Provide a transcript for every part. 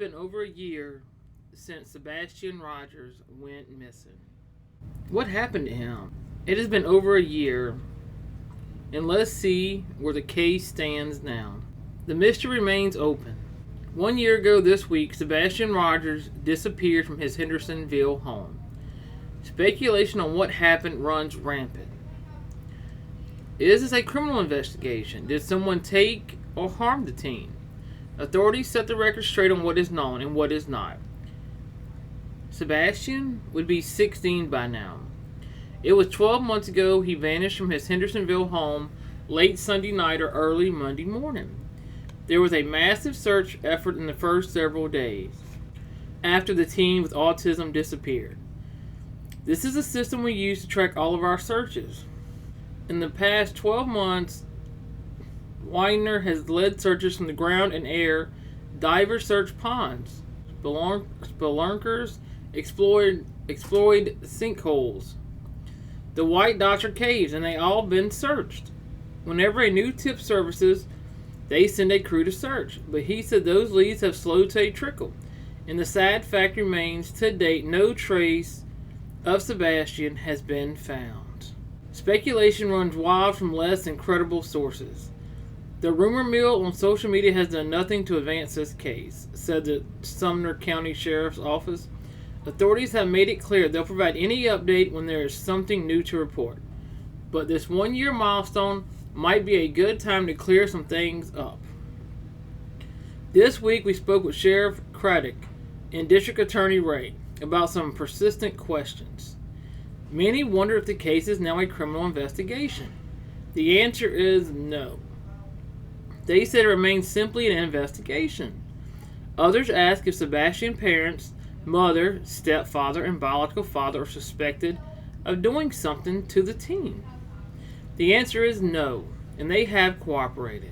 been over a year since Sebastian Rogers went missing. What happened to him? It has been over a year, and let's see where the case stands now. The mystery remains open. 1 year ago this week, Sebastian Rogers disappeared from his Hendersonville home. Speculation on what happened runs rampant. Is this a criminal investigation? Did someone take or harm the teen? Authorities set the record straight on what is known and what is not. Sebastian would be 16 by now. It was 12 months ago he vanished from his Hendersonville home late Sunday night or early Monday morning. There was a massive search effort in the first several days after the teen with autism disappeared. This is a system we use to track all of our searches. In the past 12 months, Widener has led searches from the ground and air. Divers search ponds. Spelunkers explored sinkholes. The White Dots are caves, and they all been searched. Whenever a new tip surfaces, they send a crew to search. But he said those leads have slowed to a trickle. And the sad fact remains, to date, no trace of Sebastian has been found. Speculation runs wild from less than credible sources. The rumor mill on social media has done nothing to advance this case, said the Sumner County Sheriff's Office. Authorities have made it clear they'll provide any update when there is something new to report. But this 1 year milestone might be a good time to clear some things up. This week we spoke with Sheriff Craddock and District Attorney Ray about some persistent questions. Many wonder if the case is now a criminal investigation. The answer is no. They said it remains simply an investigation. Others ask if Sebastian's parents, mother, stepfather, and biological father are suspected of doing something to the teen. The answer is no, and they have cooperated.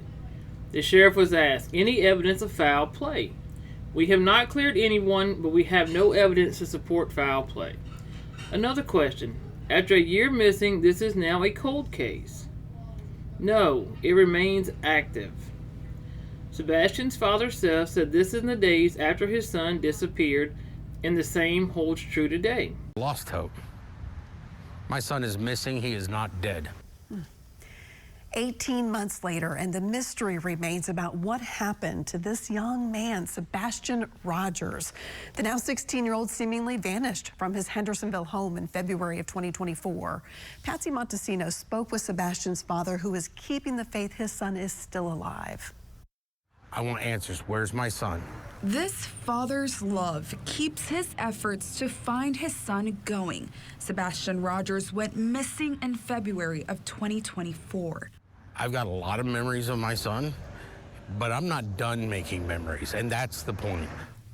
The sheriff was asked, any evidence of foul play? We have not cleared anyone, but we have no evidence to support foul play. Another question. After a year missing, this is now a cold case. No, it remains active. Sebastian's father Seth said this is in the days after his son disappeared, and the same holds true today. Lost hope. My son is missing. He is not dead. 18 months later, and the mystery remains about what happened to this young man, Sebastian Rogers. The now 16-year-old seemingly vanished from his Hendersonville home in February of 2024. Patsy Montesino spoke with Sebastian's father, who is keeping the faith his son is still alive. I want answers. Where's my son? This father's love keeps his efforts to find his son going. Sebastian Rogers went missing in February of 2024. I've got a lot of memories of my son, but I'm not done making memories, and that's the point.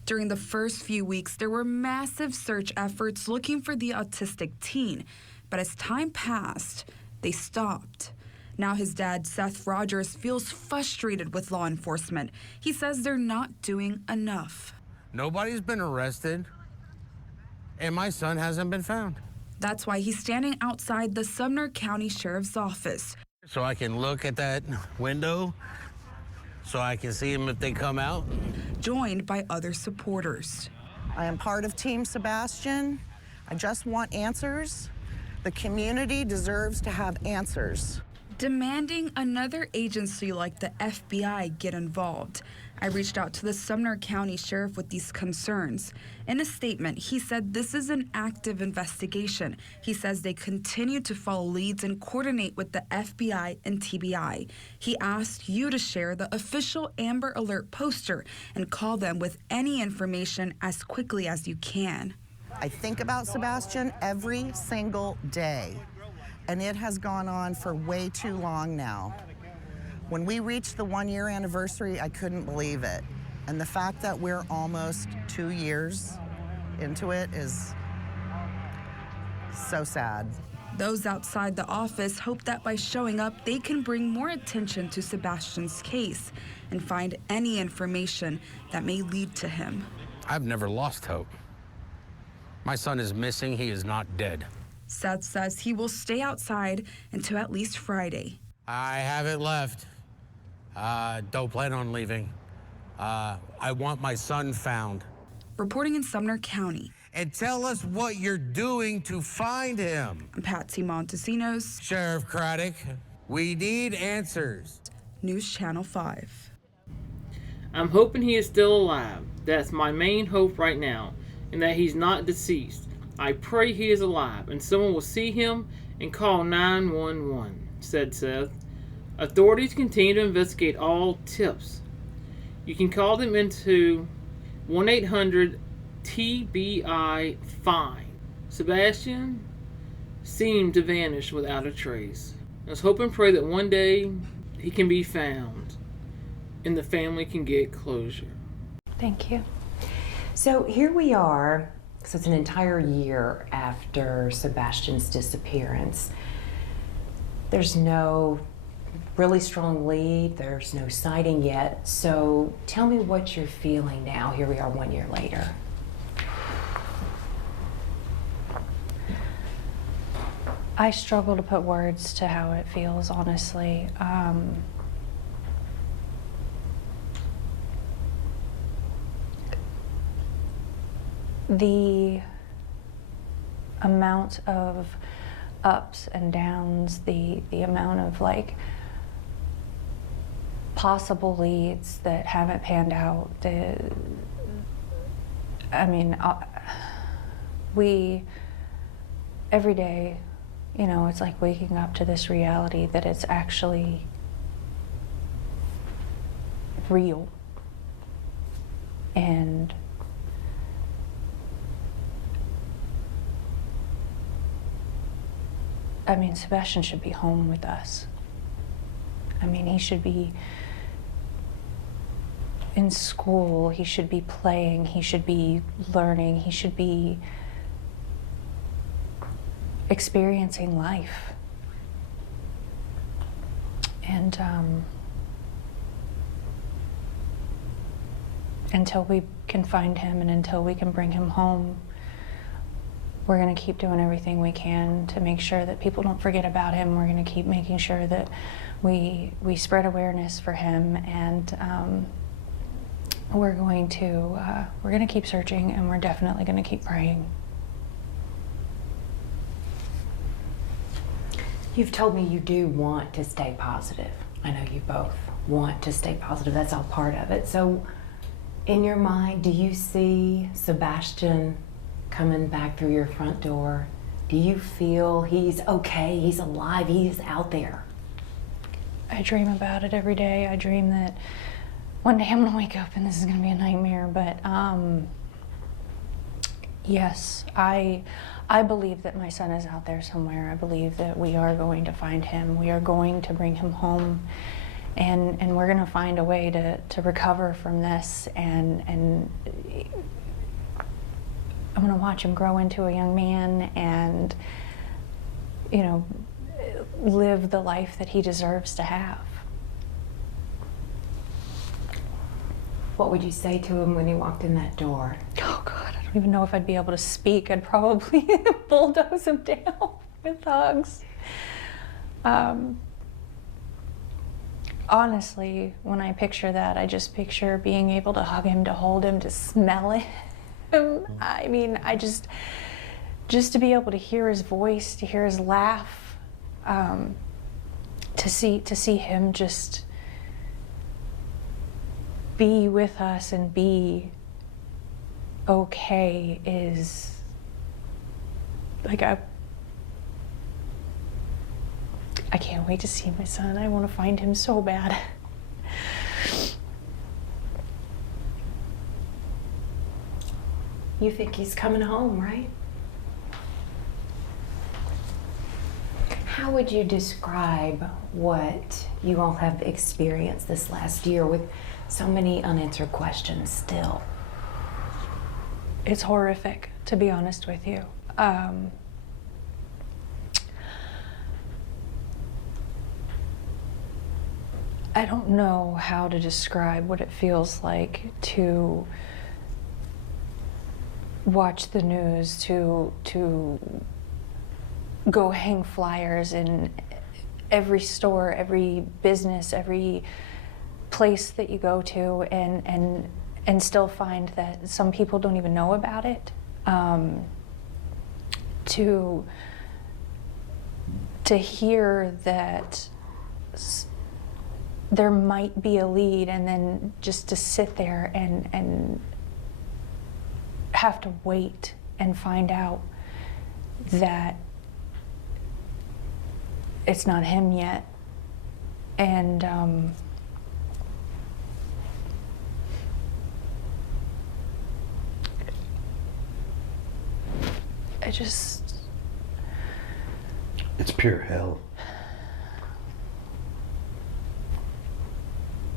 During the first few weeks, there were massive search efforts looking for the autistic teen, but as time passed, they stopped. Now his dad, Seth Rogers, feels frustrated with law enforcement. He says they're not doing enough. Nobody's been arrested, and my son hasn't been found. That's why he's standing outside the Sumner County Sheriff's Office. So I can look at that window, so I can see them if they come out. Joined by other supporters. I am part of Team Sebastian. I just want answers. The community deserves to have answers. Demanding another agency like the FBI get involved. I reached out to the Sumner County Sheriff with these concerns. In a statement, he said this is an active investigation. He says they continue to follow leads and coordinate with the FBI and TBI. He asked you to share the official Amber Alert poster and call them with any information as quickly as you can. I think about Sebastian every single day, and it has gone on for way too long now. When we reached the 1 year anniversary, I couldn't believe it. And the fact that we're almost 2 years into it is so sad. Those outside the office hope that by showing up, they can bring more attention to Sebastian's case and find any information that may lead to him. I've never lost hope. My son is missing. He is not dead. Seth says he will stay outside until at least Friday. I haven't left. Don't plan on leaving. I want my son found. Reporting in Sumner County, And tell us what you're doing to find him. I'm Patsy Montesinos, Sheriff Craddock, we need answers. News Channel 5. I'm hoping he is still alive. That's my main hope right now, and that he's not deceased. I pray he is alive, and someone will see him and call 911, said Seth. Authorities continue to investigate all tips. You can call them into 1-800-TBI-FINE. Sebastian seemed to vanish without a trace. Let's hope and pray that one day he can be found and the family can get closure. Thank you. So here we are. So it's an entire year after Sebastian's disappearance. There's no really strong lead. There's no sighting yet. So tell me what you're feeling now. Here we are 1 year later. I struggle to put words to how it feels, honestly. The amount of ups and downs, the amount of possible leads that haven't panned out. Every day, it's like waking up to this reality that it's actually real. And Sebastian should be home with us. He should be in school, he should be playing, he should be learning, he should be experiencing life. And until we can find him and until we can bring him home, we're going to keep doing everything we can to make sure that people don't forget about him. We're going to keep making sure that we spread awareness for him, and we're going to keep searching, and we're definitely going to keep praying. You've told me you do want to stay positive. I know you both want to stay positive. That's all part of it. So in your mind, do you see Sebastian coming back through your front door? Do you feel he's okay, he's alive, he's out there? I dream about it every day. I dream that one day I'm gonna wake up and this is gonna be a nightmare, but yes, I believe that my son is out there somewhere. I believe that we are going to find him. We are going to bring him home, and we're gonna find a way to recover from this, and I'm gonna watch him grow into a young man and, live the life that he deserves to have. What would you say to him when he walked in that door? Oh God, I don't even know if I'd be able to speak. I'd probably bulldoze him down with hugs. Honestly, when I picture that, I just picture being able to hug him, to hold him, to smell him. Just to be able to hear his voice, to hear his laugh, to see him just be with us and be okay is I can't wait to see my son. I want to find him so bad. You think he's coming home, right? How would you describe what you all have experienced this last year with so many unanswered questions still? It's horrific, to be honest with you. I don't know how to describe what it feels like to watch the news, to go hang flyers in every store, every business, every place that you go to and still find that some people don't even know about it. To hear that there might be a lead, and then just to sit there and have to wait and find out that it's not him yet. And it's pure hell.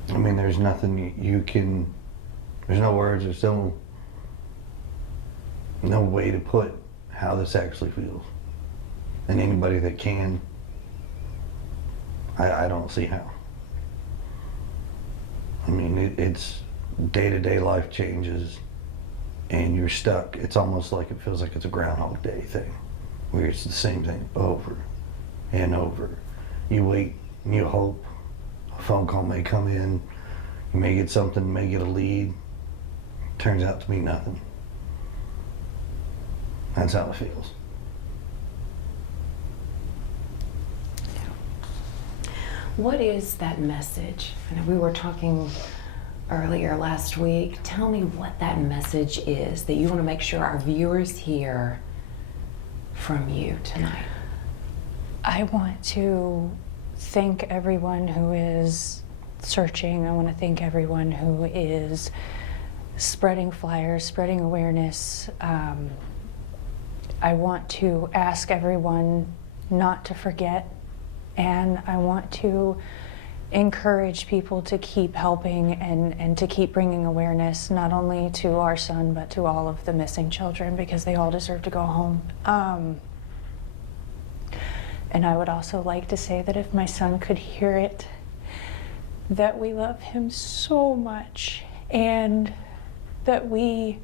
I mean, there's nothing you can, there's no words, there's no way to put how this actually feels. And anybody that can, I don't see how. I mean, it's day-to-day life changes and you're stuck. It's almost like it feels like it's a Groundhog Day thing, where it's the same thing over and over. You wait and you hope a phone call may come in, you may get something, may get a lead. Turns out to be nothing. That's how it feels. What is that message? I know we were talking earlier last week. Tell me what that message is that you want to make sure our viewers hear from you tonight. I want to thank everyone who is searching. I want to thank everyone who is spreading flyers, spreading awareness. I want to ask everyone not to forget, and I want to encourage people to keep helping and to keep bringing awareness, not only to our son, but to all of the missing children, because they all deserve to go home. And I would also like to say that if my son could hear it, that we love him so much, and that we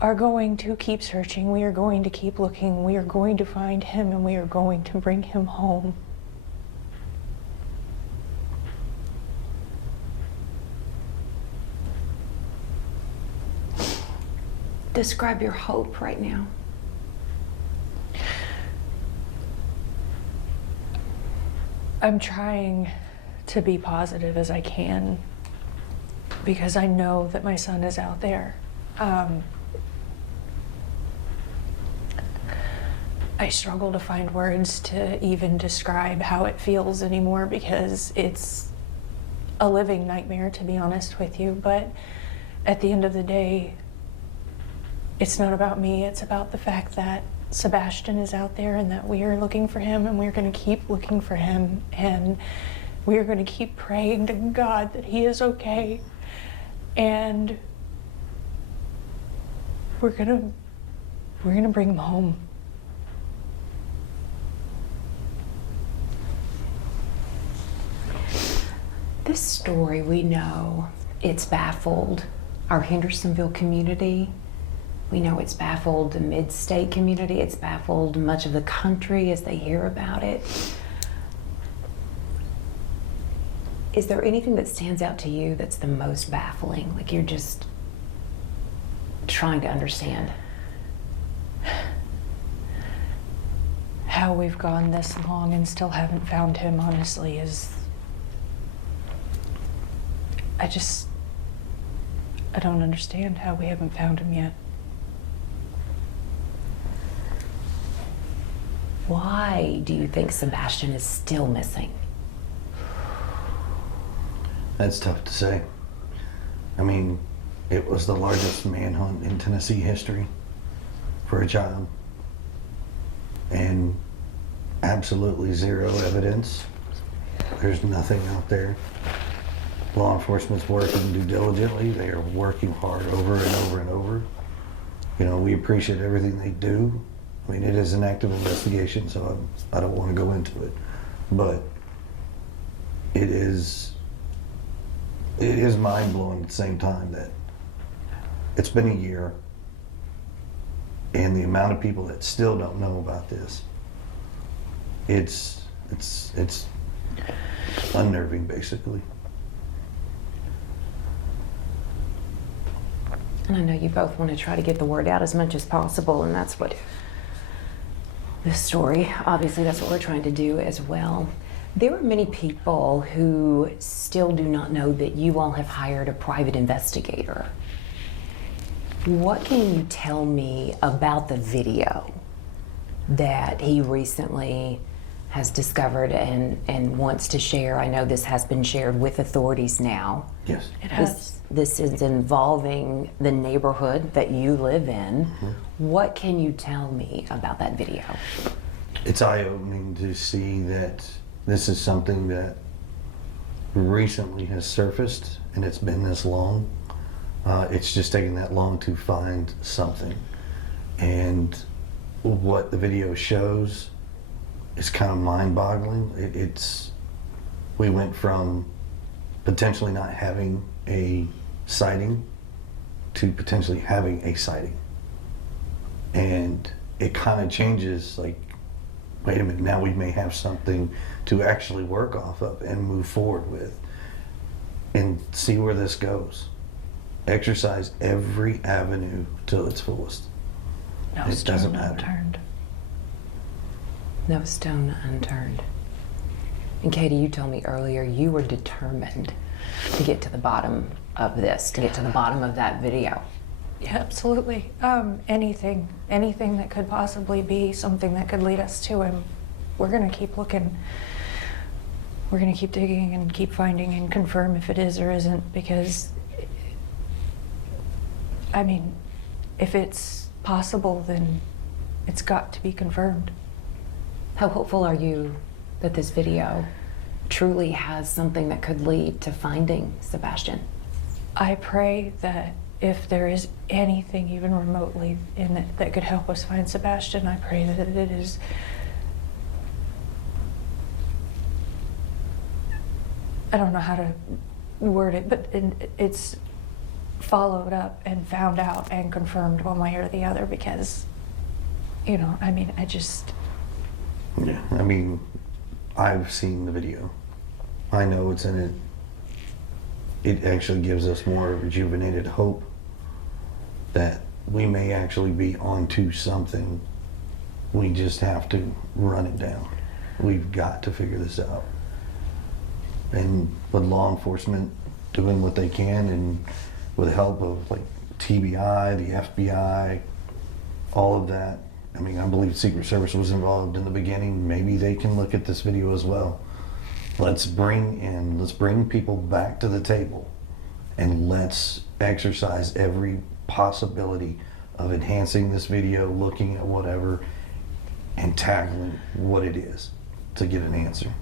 are going to keep searching, we are going to keep looking, we are going to find him, and we are going to bring him home. Describe your hope right now. I'm trying to be positive as I can, because I know that my son is out there. I struggle to find words to even describe how it feels anymore, because it's a living nightmare, to be honest with you. But at the end of the day, it's not about me, it's about the fact that Sebastian is out there and that we are looking for him, and we're going to keep looking for him, and we are going to keep praying to God that he is okay, and we're going to bring him home. This story, we know it's baffled our Hendersonville community. We know it's baffled the mid-state community. It's baffled much of the country as they hear about it. Is there anything that stands out to you that's the most baffling? Like you're just trying to understand? How we've gone this long and still haven't found him, honestly, is... I don't understand how we haven't found him yet. Why do you think Sebastian is still missing? That's tough to say. I mean, it was the largest manhunt in Tennessee history for a child. And absolutely zero evidence. There's nothing out there. Law enforcement's working due diligently. They are working hard over and over and over. You know, we appreciate everything they do. I mean, it is an active investigation, so I don't want to go into it. But it is mind-blowing at the same time that it's been a year, and the amount of people that still don't know about this, it's unnerving, basically. And I know you both want to try to get the word out as much as possible, and that's what this story, obviously that's what we're trying to do as well. There are many people who still do not know that you all have hired a private investigator. What can you tell me about the video that he recently has discovered and wants to share? I know this has been shared with authorities now. Yes. It has. This is involving the neighborhood that you live in. Mm-hmm. What can you tell me about that video? It's eye-opening to see that this is something that recently has surfaced, and it's been this long. It's just taken that long to find something. And what the video shows is kind of mind-boggling. We went from potentially not having a sighting to potentially having a sighting. And it kind of changes, like, wait a minute, now we may have something to actually work off of and move forward with and see where this goes. Exercise every avenue till its fullest. No It stone doesn't matter. unturned. No stone unturned. And Katie, you told me earlier you were determined to get to the bottom of this, to get to the bottom of that video. Yeah, absolutely. Anything that could possibly be something that could lead us to him. We're gonna keep looking. We're gonna keep digging and keep finding and confirm if it is or isn't, because, I mean, if it's possible, then it's got to be confirmed. How hopeful are you that this video truly has something that could lead to finding Sebastian? I pray that if there is anything even remotely in it that could help us find Sebastian, I pray that it is I don't know how to word it, but it's followed up and found out and confirmed one way or the other, because, you know, I mean, Yeah, I mean, I've seen the video. I know it's in it. It actually gives us more rejuvenated hope that we may actually be onto something. We just have to run it down. We've got to figure this out. And with law enforcement doing what they can, and with the help of like TBI, the FBI, all of that. I mean, I believe Secret Service was involved in the beginning. Maybe they can look at this video as well. Let's bring people back to the table, and let's exercise every possibility of enhancing this video, looking at whatever, and tackling what it is to get an answer.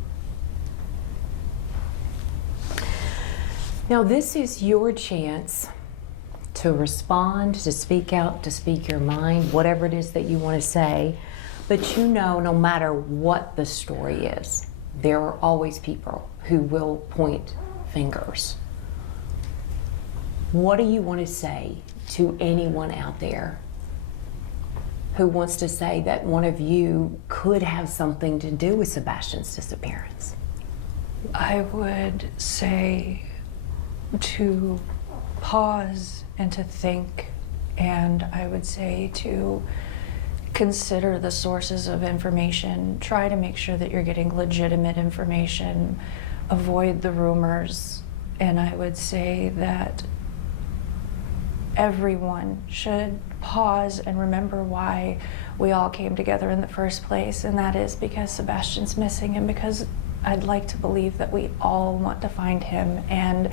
Now, this is your chance to respond, to speak out, to speak your mind, whatever it is that you want to say. But you know, no matter what the story is, there are always people who will point fingers. What do you want to say to anyone out there who wants to say that one of you could have something to do with Sebastian's disappearance? I would say to pause and to think, and I would say to consider the sources of information. Try to make sure that you're getting legitimate information. Avoid the rumors. And I would say that everyone should pause and remember why we all came together in the first place, and that is because Sebastian's missing, and because I'd like to believe that we all want to find him. And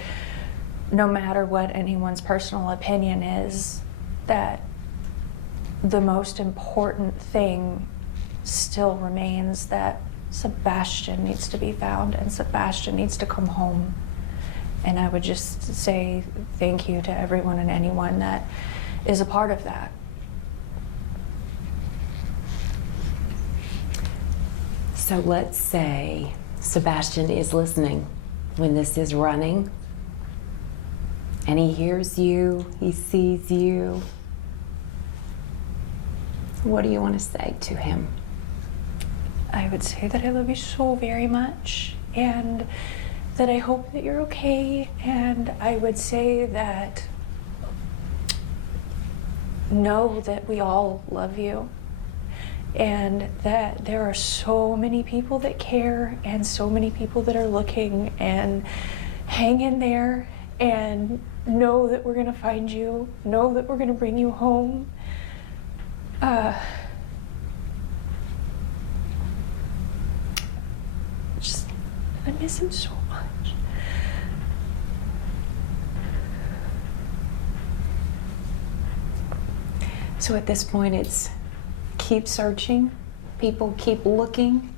no matter what anyone's personal opinion is, that the most important thing still remains, that Sebastian needs to be found and Sebastian needs to come home. And I would just say thank you to everyone and anyone that is a part of that. So let's say Sebastian is listening when this is running, and he hears you, he sees you. What do you want to say to him? I would say that I love you so very much, and that I hope that you're okay, and I would say that know that we all love you, and that there are so many people that care and so many people that are looking, and hang in there and know that we're gonna find you, know that we're gonna bring you home. Just, I miss him so much. So at this point, it's keep searching, people keep looking.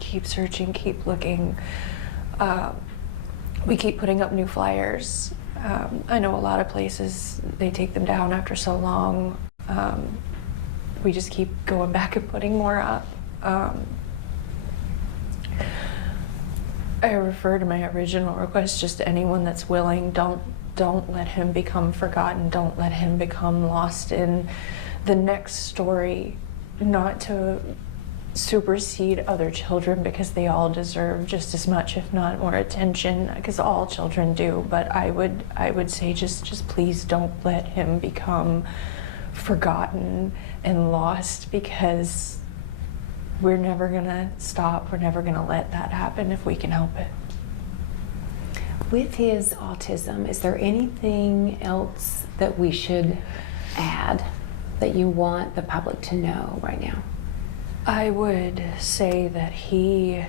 Keep searching, keep looking. We keep putting up new flyers. I know a lot of places, they take them down after so long. We just keep going back and putting more up. I refer to my original request, just to anyone that's willing, don't let him become forgotten. Don't let him become lost in the next story, not to supersede other children, because they all deserve just as much, if not more attention, because all children do. But I would say just please don't let him become forgotten and lost, because we're never gonna stop. We're never gonna let that happen if we can help it. With his autism, is there anything else that we should add that you want the public to know right now? I would say that he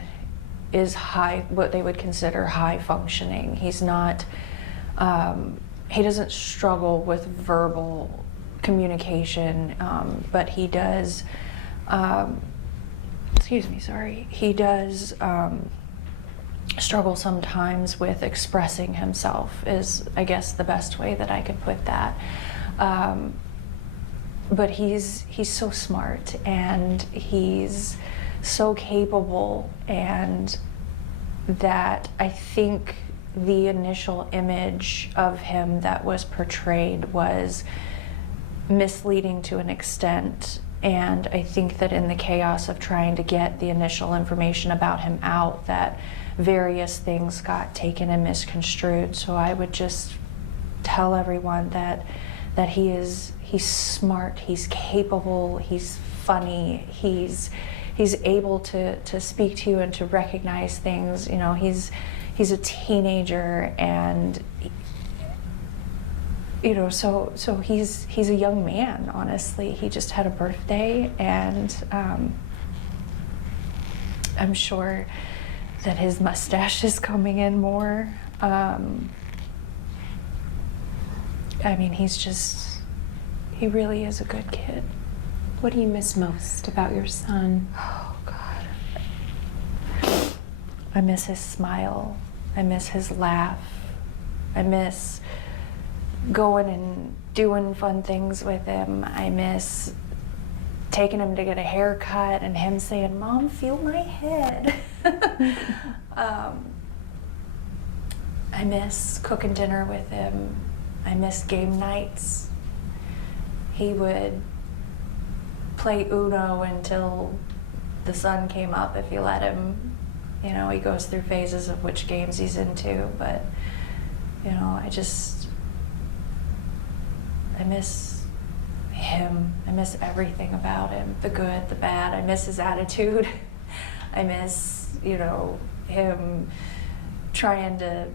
is what they would consider high functioning. He's not, he doesn't struggle with verbal communication, but he does, he does struggle sometimes with expressing himself, is, I guess, the best way that I could put that. But he's so smart, and he's so capable, and that I think the initial image of him that was portrayed was misleading to an extent. And I think that in the chaos of trying to get the initial information about him out, that various things got taken and misconstrued. So I would just tell everyone that he's smart, he's capable, he's funny, he's able to speak to you and to recognize things. You know, he's a teenager, and you know, so he's a young man, honestly. He just had a birthday, and I'm sure that his mustache is coming in more. I mean, he really is a good kid. What do you miss most about your son? Oh, God. I miss his smile. I miss his laugh. I miss going and doing fun things with him. I miss taking him to get a haircut and him saying, "Mom, feel my head." I miss cooking dinner with him. I miss game nights. He would play Uno until the sun came up if you let him. You know, he goes through phases of which games he's into, but, you know, I miss him. I miss everything about him, the good, the bad. I miss his attitude. I miss, you know, him trying to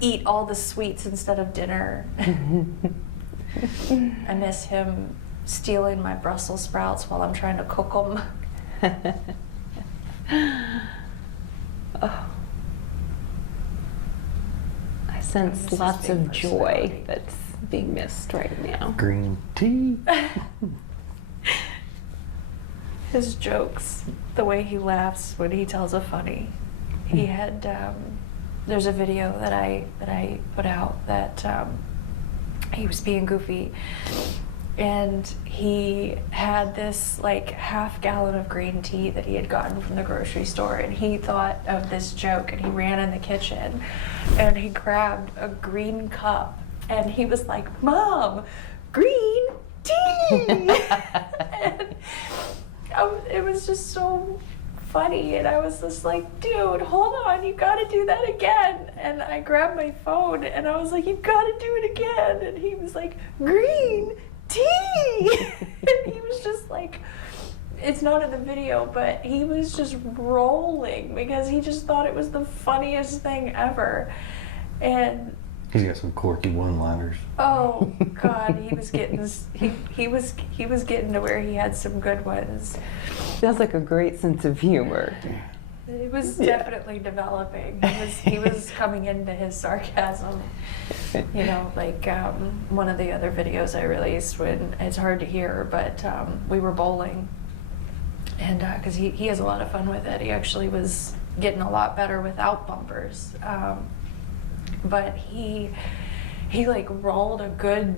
eat all the sweets instead of dinner. I miss him stealing my Brussels sprouts while I'm trying to cook them. Oh. I sense lots of joy that's being missed right now. Green tea. His jokes, the way he laughs when he tells a funny. He had, there's a video that I put out that he was being goofy, and he had this like half-gallon of green tea that he had gotten from the grocery store, and he thought of this joke, and he ran in the kitchen and he grabbed a green cup and he was like, "Mom, green tea!" And it was just so funny. And I was just like, dude, hold on, you gotta do that again. And I grabbed my phone and I was like, you gotta do it again. And he was like, green tea. And he was just like, it's not in the video, but he was just rolling because he just thought it was the funniest thing ever. And he's got some quirky one-liners. oh God, he was getting he was getting to where he had some good ones. Sounds like a great sense of humor. It was definitely developing. He was coming into his sarcasm. You know, like one of the other videos I released, when it's hard to hear, but we were bowling, and because he has a lot of fun with it. He actually was getting a lot better without bumpers, but he like rolled a good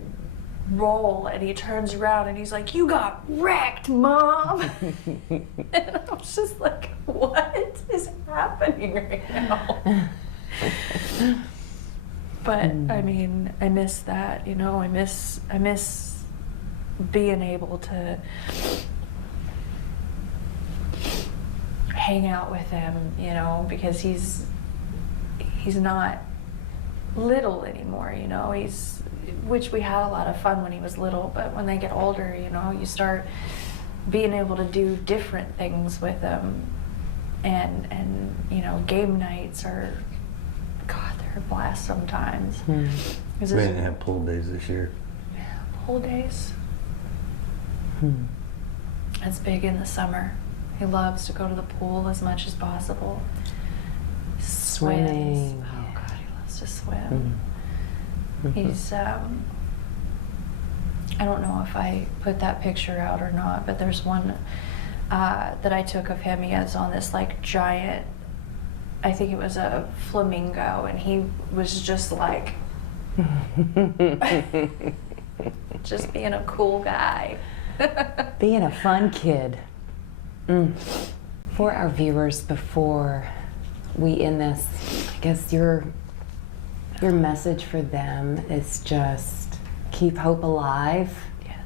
roll, and he turns around and he's like, "You got wrecked, Mom." And I was just like, what is happening right now? But I mean, I miss that, you know. I miss being able to hang out with him, you know, because he's not little anymore, you know. Which we had a lot of fun when he was little, but when they get older, you know, you start being able to do different things with them, and you know, game nights are, God, they're a blast sometimes. We didn't have pool days this year. Yeah, pool days. That's big in the summer. He loves to go to the pool as much as possible. Swimming. Swims. Oh God, he loves to swim. He's, I don't know if I put that picture out or not, but there's one that I took of him. He has on this like giant, I think it was a flamingo, and he was just like, just being a cool guy. Being a fun kid. For our viewers, before we end this, I guess your message for them is just keep hope alive. Yes.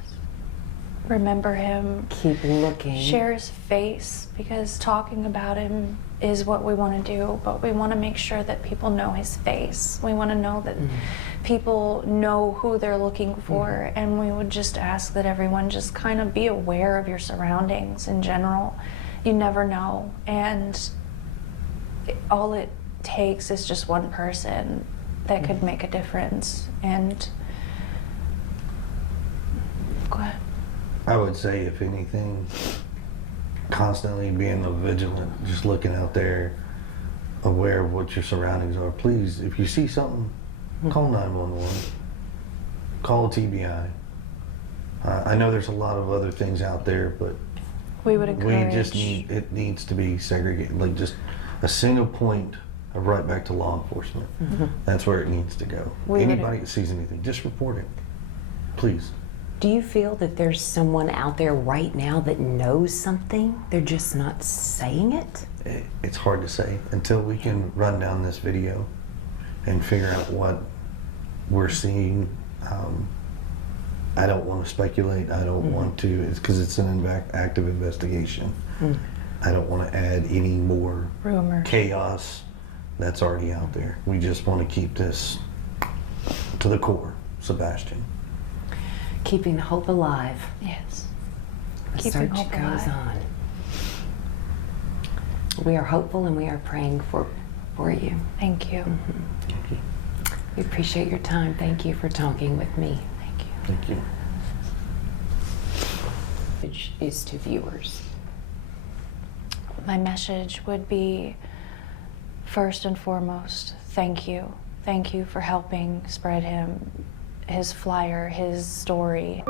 Remember him. Keep looking. Share his face, because talking about him is what we want to do, but we want to make sure that people know his face. We want to know that people know who they're looking for, and we would just ask that everyone just kind of be aware of your surroundings in general. You never know, and all it takes is just one person that could make a difference. And go ahead. I would say, if anything, constantly being vigilant, just looking out there, aware of what your surroundings are. Please, if you see something, call 911. Call TBI. I know there's a lot of other things out there, but We would encourage. we just need, it needs to be segregated, like just a single point of right back to law enforcement. That's where it needs to go. Anybody that sees anything, just report it, please. Do you feel that there's someone out there right now that knows something? They're just not saying it? It's hard to say until we can run down this video and figure out what we're seeing. I don't want to speculate. I don't want to, because it's an active investigation. I don't want to add any more rumor chaos that's already out there. We just want to keep this to the core, Sebastian. Keeping hope alive. Yes. The Keeping search hope goes alive. on. We are hopeful and we are praying for you. Thank you. We appreciate your time. Thank you for talking with me. Thank you. Thank you. Which is to viewers. My message would be, first and foremost, thank you. Thank you for helping spread his flyer, his story.